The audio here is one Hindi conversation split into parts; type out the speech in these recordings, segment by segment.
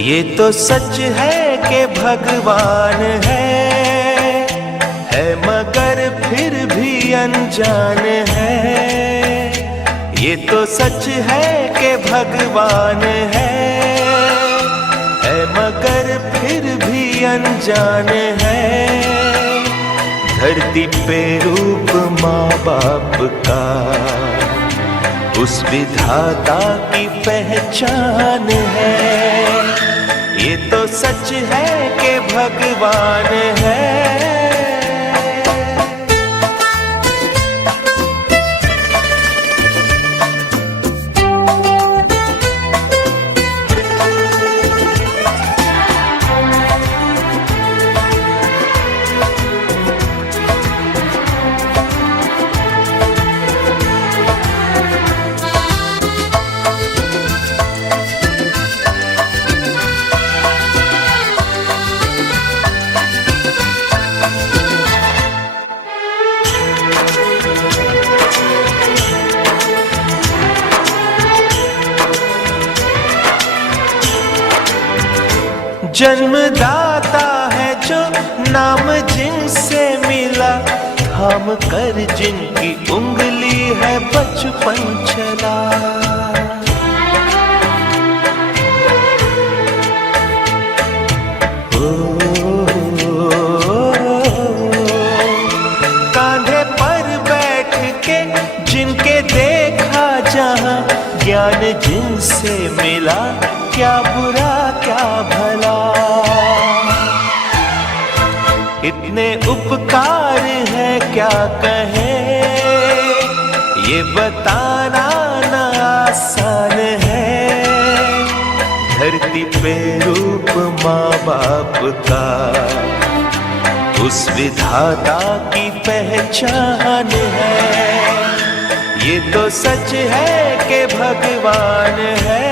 ये तो सच है कि भगवान है मगर फिर भी अनजान है। ये तो सच है कि भगवान है मगर फिर भी अनजान है। धरती पे रूप माँ बाप का उस विधाता की पहचान है। ये तो सच है कि भगवान है। जन्मदाता है जो नाम जिनसे मिला, थाम कर जिनकी उंगली है बचपन चला। कांधे पर बैठ के जिनके देखा जहां, ज्ञान जिनसे मिला क्या बुरा क्या भला। इतने उपकार है क्या कहें, ये बताना ना आसान है। धरती पे रूप माँ बाप का उस विधाता की पहचान है। ये तो सच है कि भगवान है।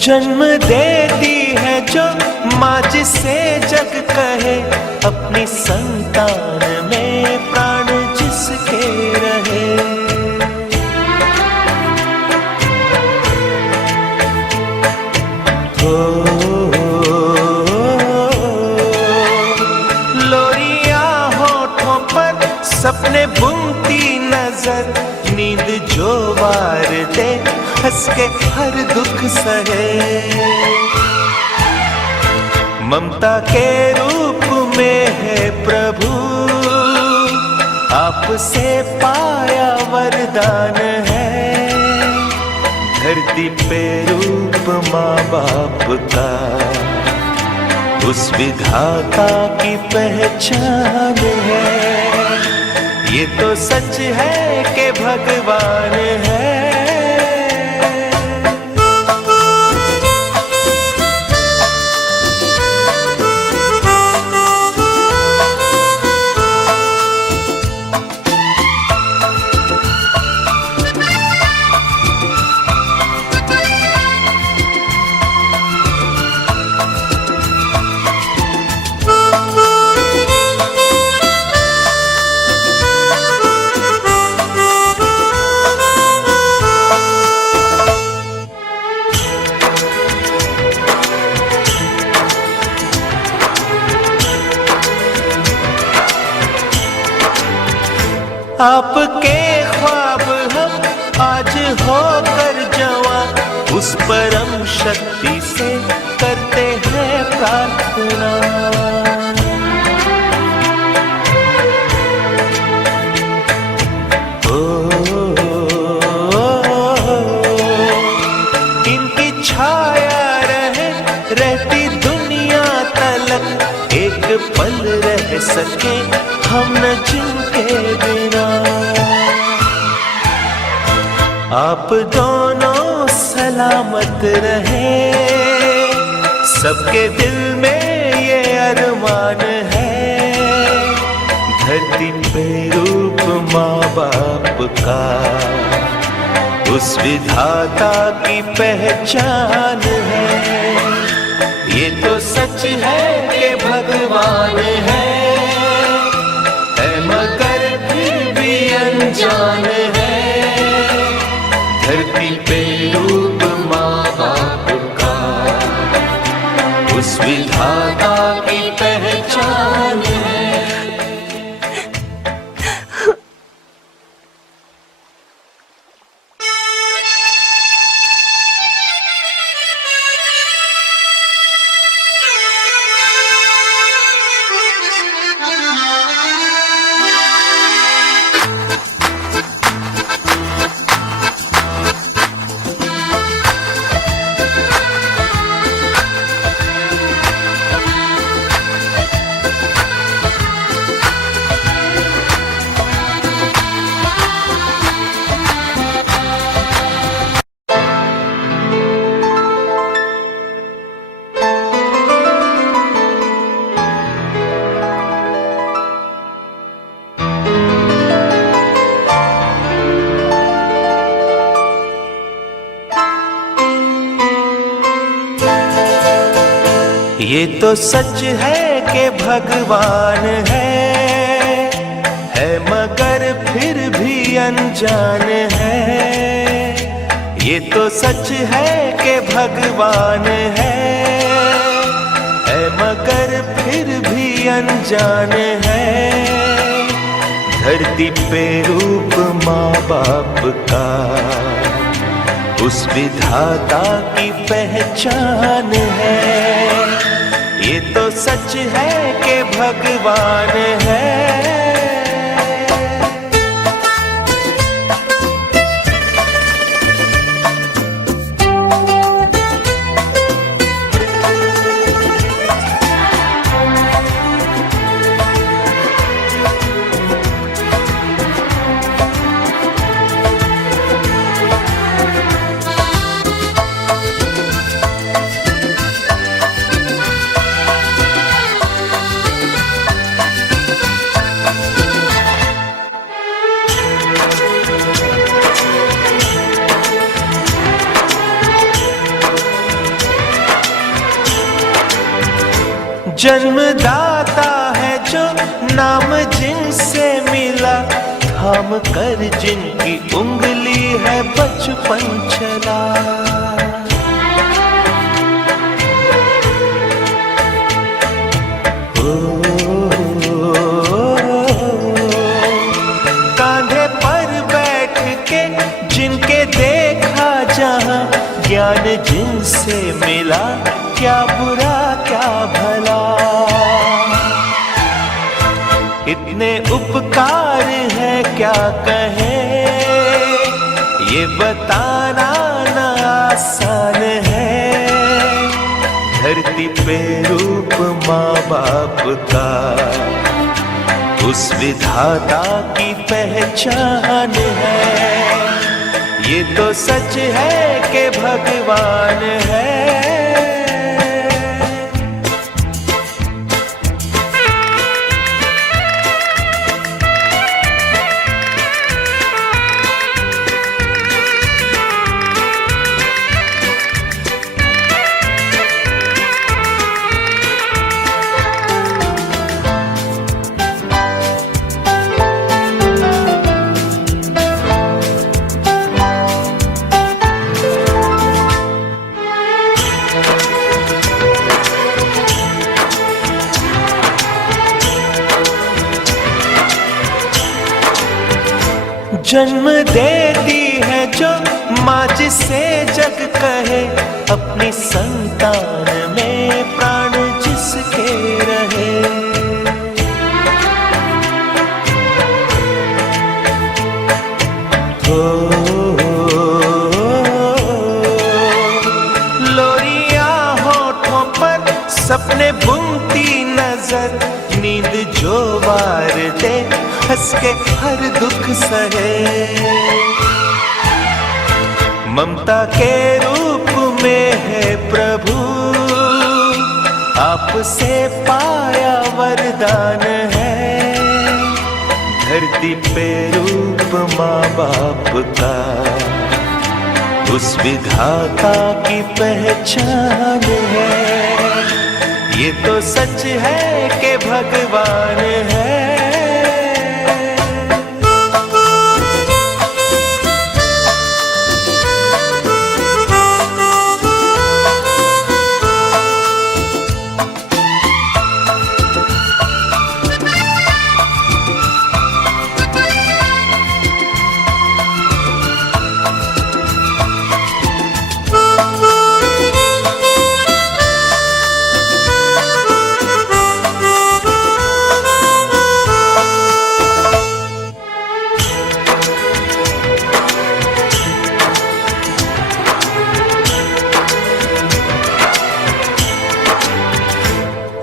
जन्म देती है जो माँ जिसे जग कहे, अपनी संतान में प्राण जिसके रहे। लोरियां होठों पर सपने बुनती नजर, नींद जो वार दे हंस के हर दुख सहे। ममता के रूप में है प्रभु, आपसे पाया वरदान है। धरती पे रूप माँ बाप का उस विधाता की पहचान है। ये तो सच है कि भगवान है। आपके ख्वाब हम आज होकर जवां, उस परम शक्ति से करते हैं प्रार्थना। इनकी छाया रहती दुनिया तलक, एक पल रह सके हम न जिनके आप दोनों सलामत रहे, सबके दिल में ये अरमान है, धरती पे रूप माँ बाप का उस विधाता की पहचान है। ये तो सच है कि भगवान है मगर फिर भी अनजान है, धरती पे रूप माँ बाप का उस विधाता की पहचान है। ये तो सच है कि भगवान है मगर फिर भी अनजान है। ये तो सच है कि भगवान है मगर फिर भी अनजान है, धरती पे रूप माँ बाप का उस विधाता की पहचान है। ये तो सच है कि भगवान है। जन्मदाता है जो नाम जिनसे मिला, थाम कर जिनकी उंगली है बचपन चला। कांधे पर बैठ के जिनके देखा जहां, ज्ञान जिनसे मिला क्या बुरा क्या भला। इतने उपकार है क्या कहें, ये बताना ना आसान है, धरती पे रूप माँ बाप का उस विधाता की पहचान है। ये तो सच है कि भगवान है। जन्म देती है जो माँ जिसे जग कहे, अपनी संतान में प्राण जिसके रहे। लोरियां होठों पर सपने बुनती नजर, नींद जो वार दे हंस के हर दुख सहे। ममता के रूप में है प्रभु, आपसे पाया वरदान है। धरती पे रूप माँ बाप का, उस विधाता की पहचान है। ये तो सच है कि भगवान है।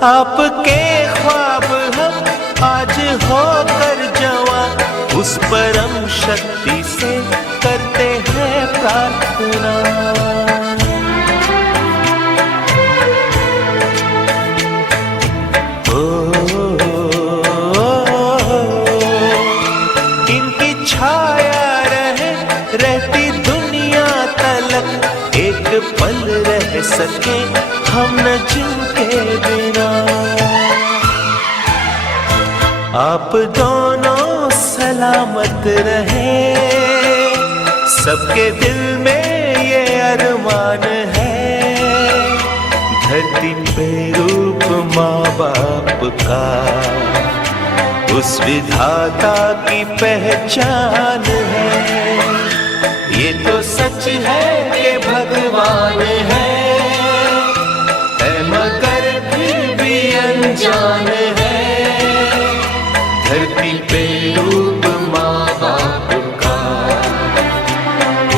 आपके ख्वाब हम आज होकर जवां, उस परम शक्ति से करते हैं प्रार्थना। इनकी छाया रहे रहती दुनिया तलक, एक पल रह सके हम न जिनके बिना। आप दोनों सलामत रहे, सबके दिल में ये अरमान है। धरती पे रूप माँ बाप का, उस विधाता की पहचान है। ये तो सच है कि भगवान है मगर फिर भी अनजान है। धरती पे रूप माँ बाप का,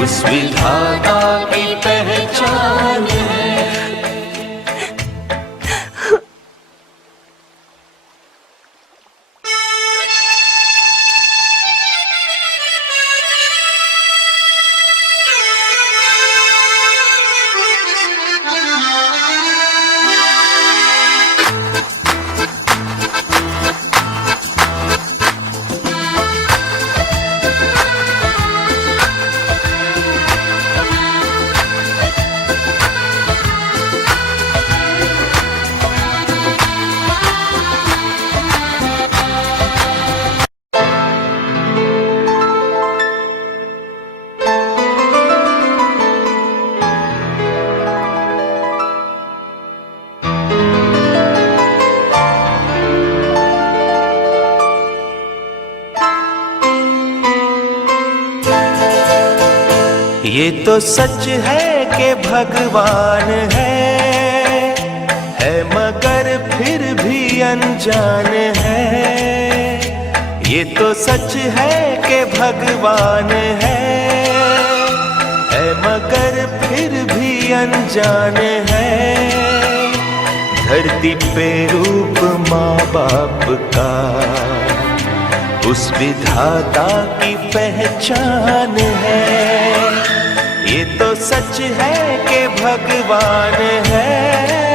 उस विधाता की पहचान है। ये तो सच है कि भगवान है मगर फिर भी अनजान है। ये तो सच है कि भगवान है मगर फिर भी अनजान है। धरती पे रूप माँ बाप का, उस विधाता की पहचान है। ये तो सच है कि भगवान है।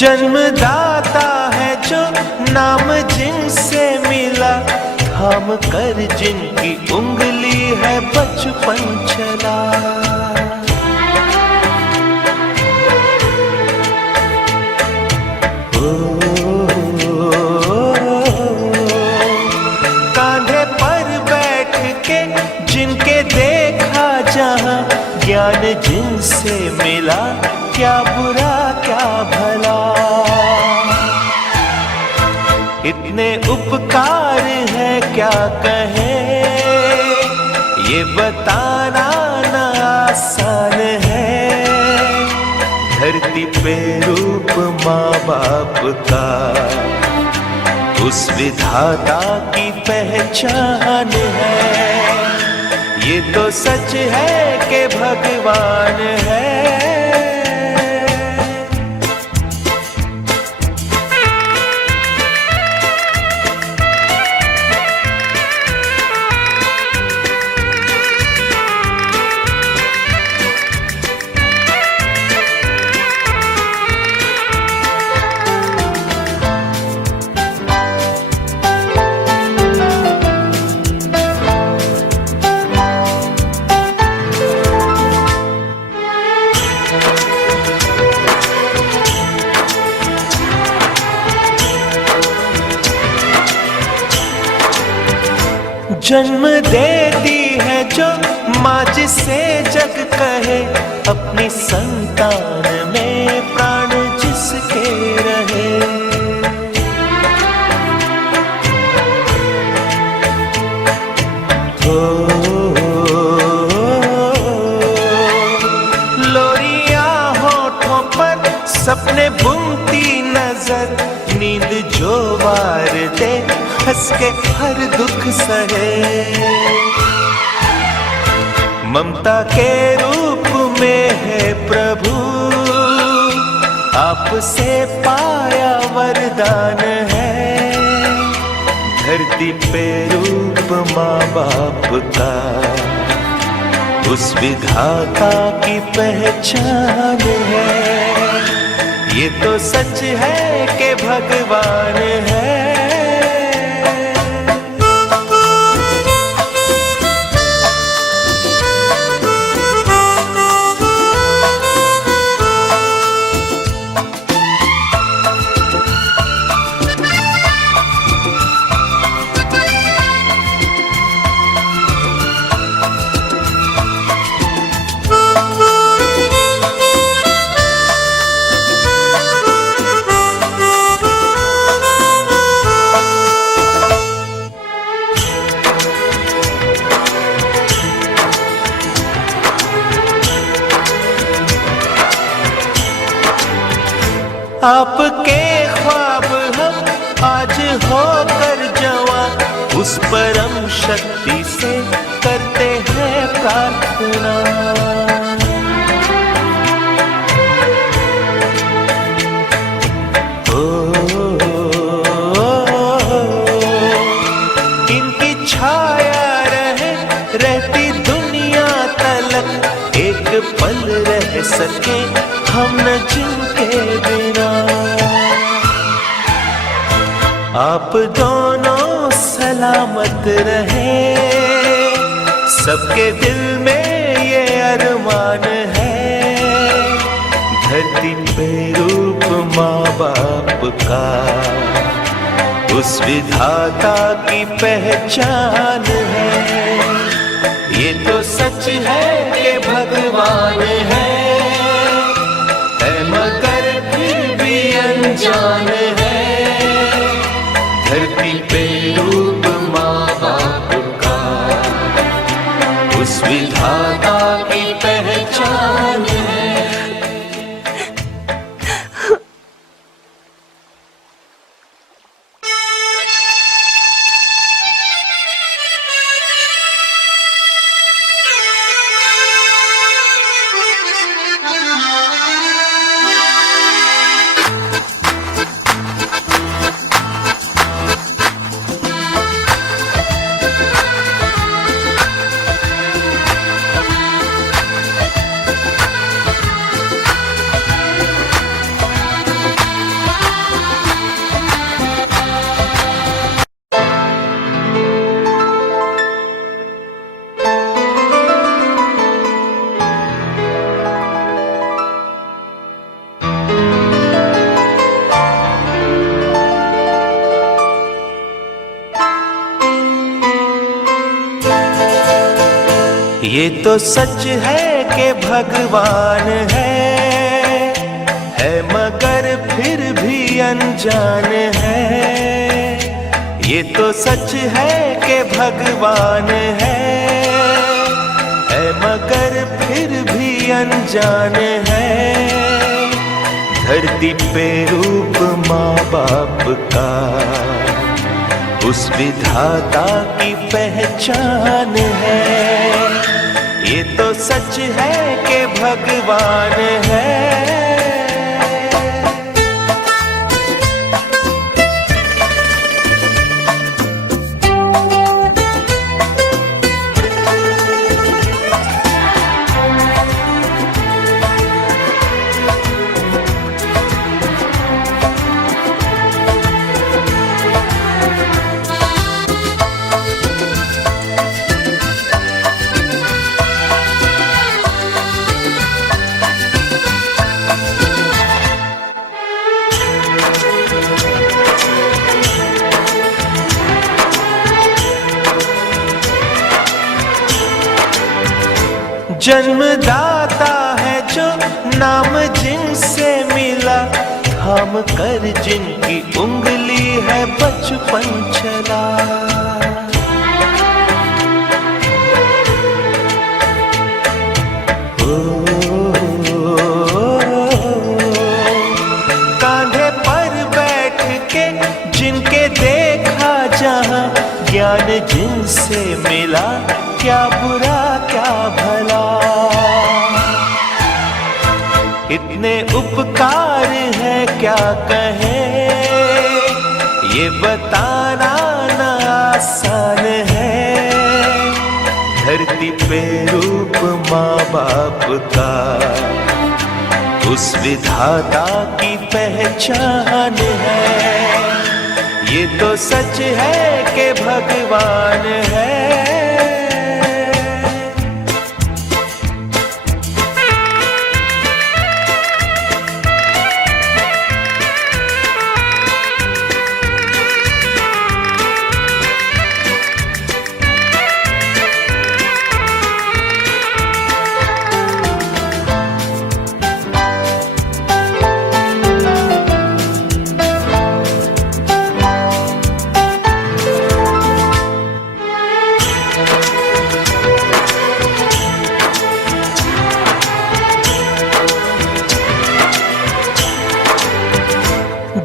जन्मदाता है जो नाम जिनसे मिला, थाम कर जिनकी उंगली है बचपन चला। कांधे पर बैठ के जिनके देखा जहां, ज्ञान जिनसे मिला क्या बुरा क्या भला। इतने उपकार है क्या कहें, ये बताना ना आसान है। धरती पे रूप माँ बाप का उस विधाता की पहचान है। ये तो सच है कि भगवान है। जन्म देती है जो माँ जिसे जग कहे, अपनी संतान में प्राण जिसके रहे। हो लोरियां होठों पर सपने बुनती नजर, नींद जो वार दे हंस के हर दुख सहे। ममता के रूप में है प्रभु, आपसे पाया वरदान है। धरती पे रूप माँ बाप का उस विधाता की पहचान है। ये तो सच है कि भगवान है। आपके ख्वाब हम आज होकर जवां, उस परम शक्ति से करते हैं प्रार्थना। इनकी छाया रहे रहती दुनिया तलक, एक पल रह सके हम न जिनके बिना। आप दोनों सलामत रहे, सबके दिल में ये अरमान है। धरती पे रूप माँ बाप का उस विधाता की पहचान है। ये तो सच है कि भगवान है मगर फिर भी अनजान है। धरती पे रूप माँ बाप का उस विधाता की पहचान है। ये तो सच है कि भगवान है मगर फिर भी अनजान है। ये तो सच है कि भगवान है मगर फिर भी अनजान है। धरती पे रूप माँ बाप का उस विधाता की पहचान है। ये तो सच है कि भगवान है। जन्मदाता है जो नाम जिनसे मिला, थाम कर जिनकी उंगली है बचपन चला। कांधे पर बैठ के जिनके देखा जहां, ज्ञान जिनसे मिला क्या बुरा क्या भला। इतने उपकार है क्या कहें, ये बताना ना आसान है। धरती पे रूप माँ बाप का उस विधाता की पहचान है। ये तो सच है कि भगवान है।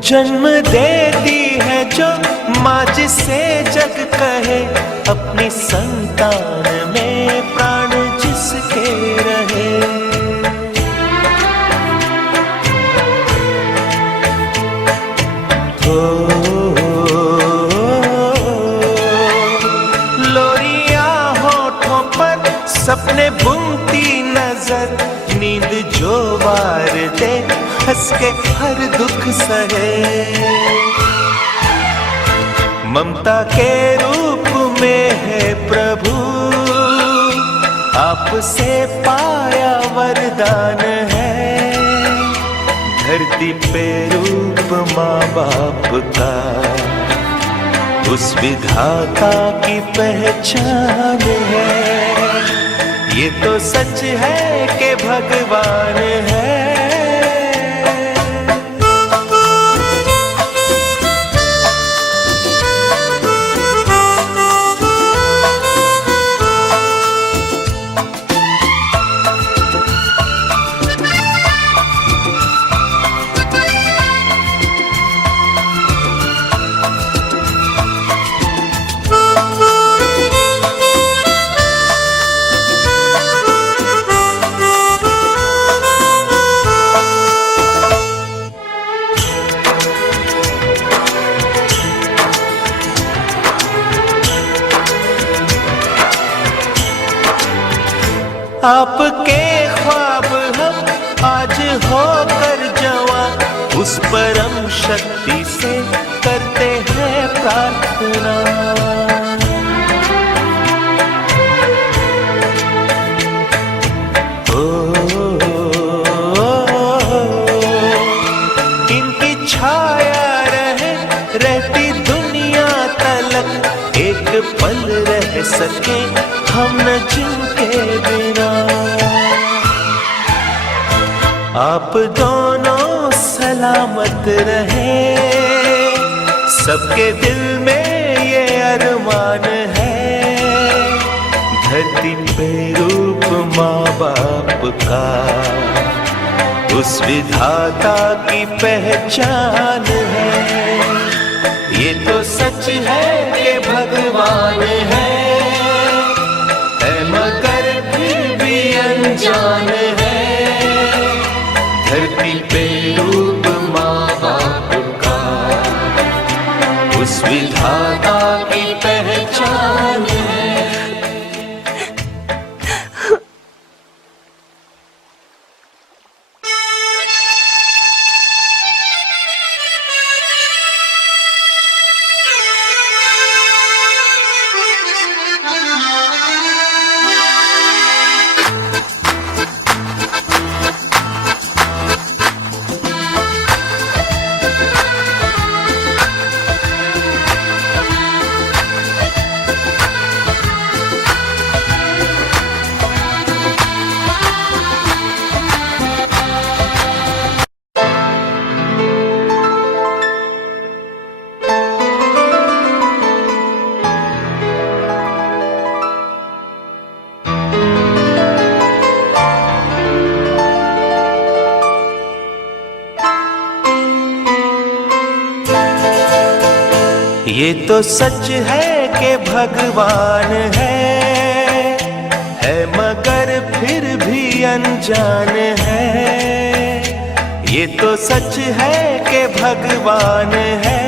जन्म देती है जो माँ जिसे जग कहे, अपनी संतान में प्राण जिसके रहे। लोरियां होठों पर सपने बुनती नजर, नींद जो वार दे हंस के हर दुख सहे। ममता के रूप में है प्रभु, आपसे पाया वरदान है। धरती पे रूप माँ बाप का उस विधाता की पहचान है। ये तो सच है कि भगवान है। आपके ख्वाब हम आज होकर जवां, उस परम शक्ति से करते हैं प्रार्थना। इनकी छाया रहे रहती दुनिया तलक, एक पल रह सके हम न जिनके बिना। आप दोनों सलामत रहे, सबके दिल में ये अरमान है, धरती पे रूप माँ बाप का उस विधाता की पहचान है। ये तो सच है कि भगवान है मगर फिर भी अनजान है, धरती पे रूप माँ बाप का उस विधाता की पहचान है। ये तो सच है कि भगवान है मगर फिर भी अनजान है। ये तो सच है कि भगवान है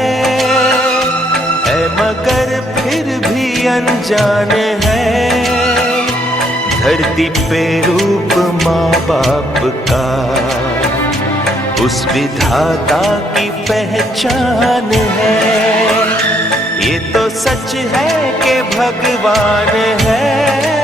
मगर फिर भी अनजान है, धरती पे रूप माँ बाप का उस विधाता की पहचान है। ये तो सच है कि भगवान है।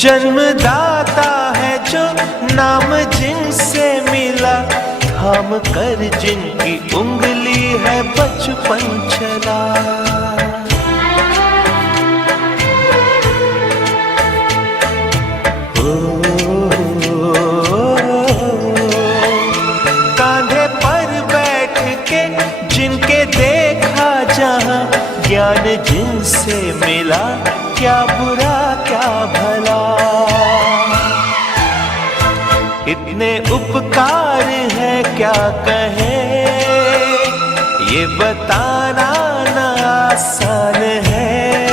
जन्मदाता है जो नाम जिनसे मिला, थाम कर जिनकी उंगली है बचपन चला। कांधे पर बैठ के जिनके देखा जहां, ज्ञान जिनसे मिला क्या बुरा क्या भला। इतने उपकार है क्या कहें, ये बताना ना आसान है,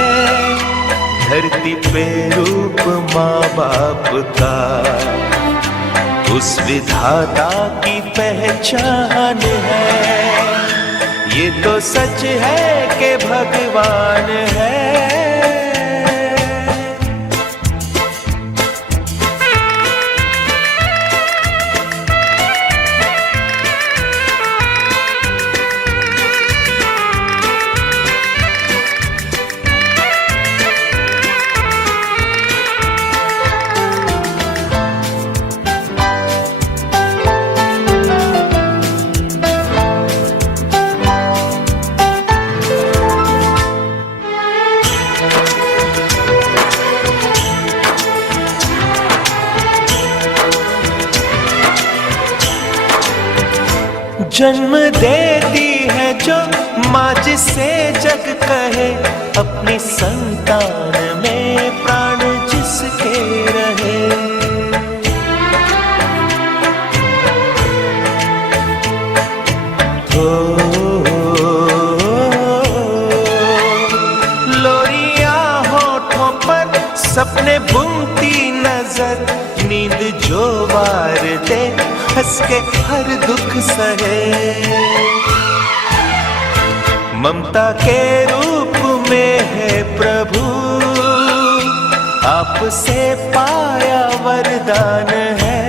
धरती पे रूप माँ बाप का उस विधाता की पहचान है। ये तो सच है कि भगवान है। जन्म देती है जो माँ जिसे जग कहे, अपनी संतान में प्राण जिसके रहे। लोरियां होठों पर सपने बुनती नजर, नींद जो वार दे हंस के हर दुख सहे। ममता के रूप में है प्रभु, आपसे पाया वरदान है,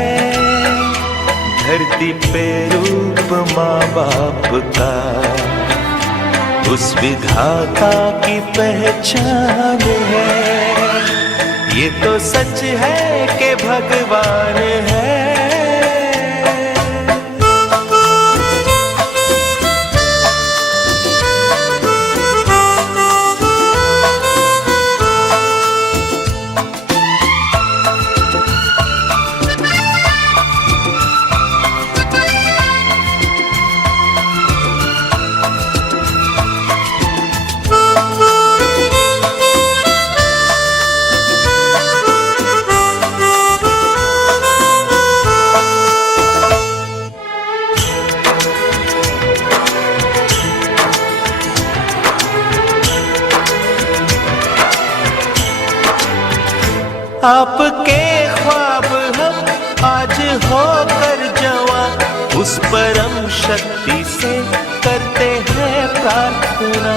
धरती पे रूप माँ बाप का, उस विधाता की पहचान है। ये तो सच है कि भगवान है। आपके ख्वाब हम आज होकर जवां, उस परम शक्ति से करते हैं प्रार्थना।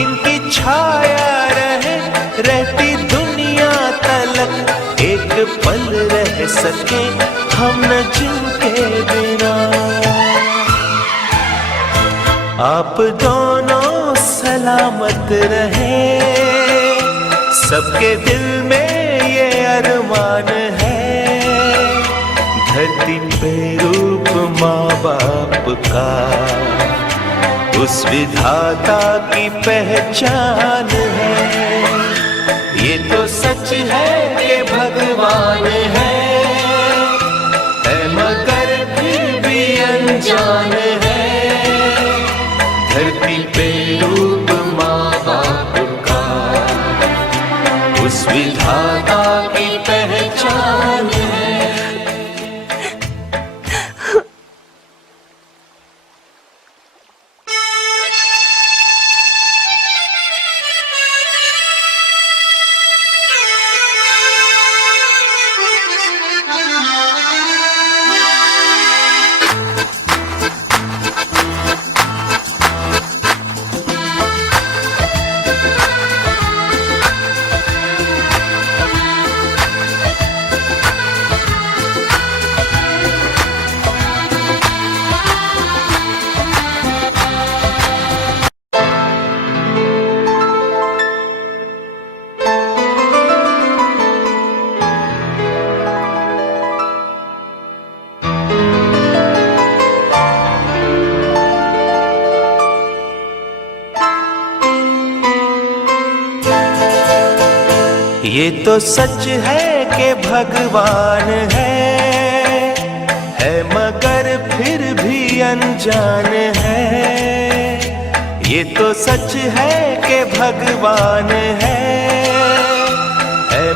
इनकी छाया रहे रहती दुनिया तलक, एक पल रह सके हम न जिनके बिना। आप दोनों सलामत रहे, सबके दिल में ये अरमान है, धरती पे रूप माँ बाप का, उस विधाता की पहचान है। ये तो सच है कि भगवान है मगर फिर भी अनजान है, धरती पे रूप माँ बाप का, उस विधाता की पहचान है। ये तो सच है कि भगवान है मगर फिर भी अनजान है। ये तो सच है कि भगवान है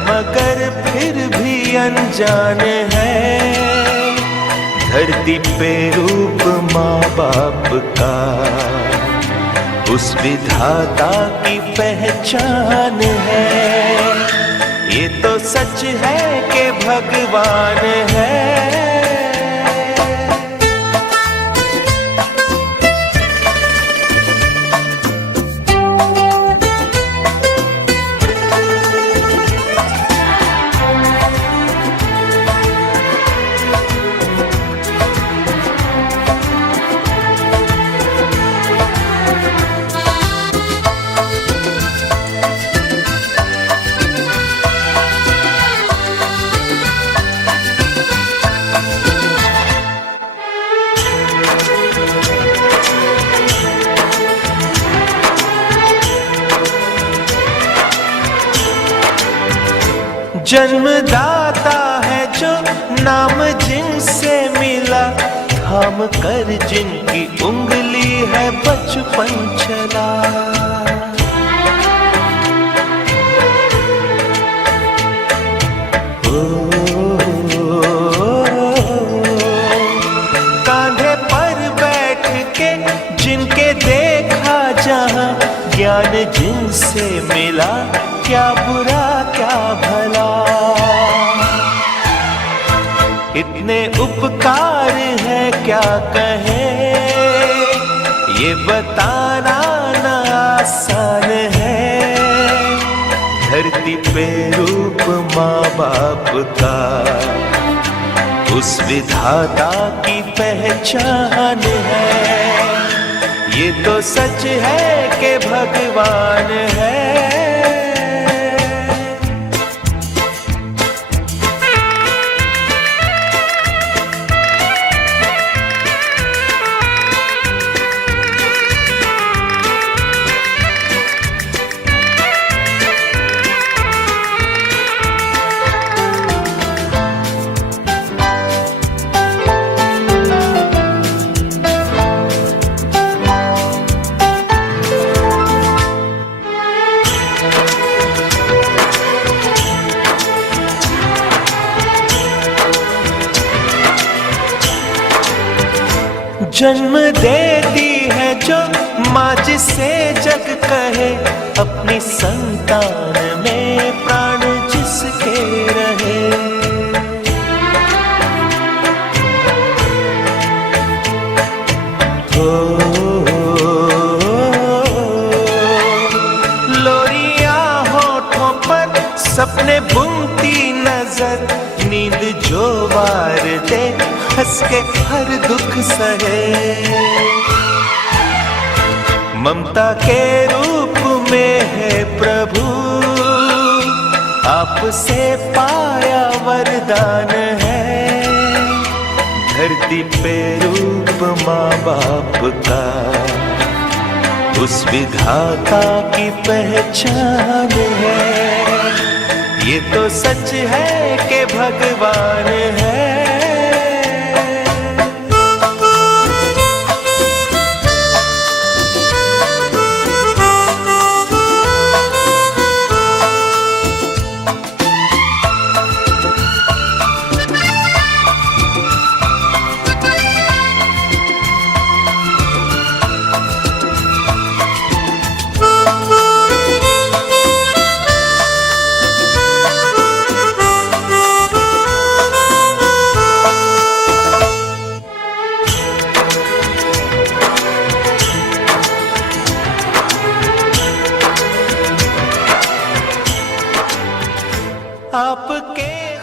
मगर फिर भी अनजान है, धरती पे रूप माँ बाप का, उस विधाता की पहचान है। ये तो सच है कि भगवान है। जन्मदाता है जो नाम जिनसे मिला, थाम कर जिनकी उंगली है बचपन चला। कांधे पर बैठ के जिनके देखा जहां, ज्ञान जिनसे मिला, क्या बुरा क्या भला। इतने कितने उपकार है क्या कहें, ये बताना ना आसान है। धरती पे रूप माँ बाप का उस विधाता की पहचान है। ये तो सच है कि भगवान है। जन्म देती है जो माँ जिसे जग कहे, अपनी संतान में प्राण जिसके रहे। हो लोरिया होठों पर सपने बुनती नजर, नींद जो वार दे हंस के हर दुख सहे। ममता के रूप में है प्रभु, आपसे पाया वरदान है। धरती पे रूप माँ बाप का उस विधाता की पहचान है। ये तो सच है कि भगवान है। आपके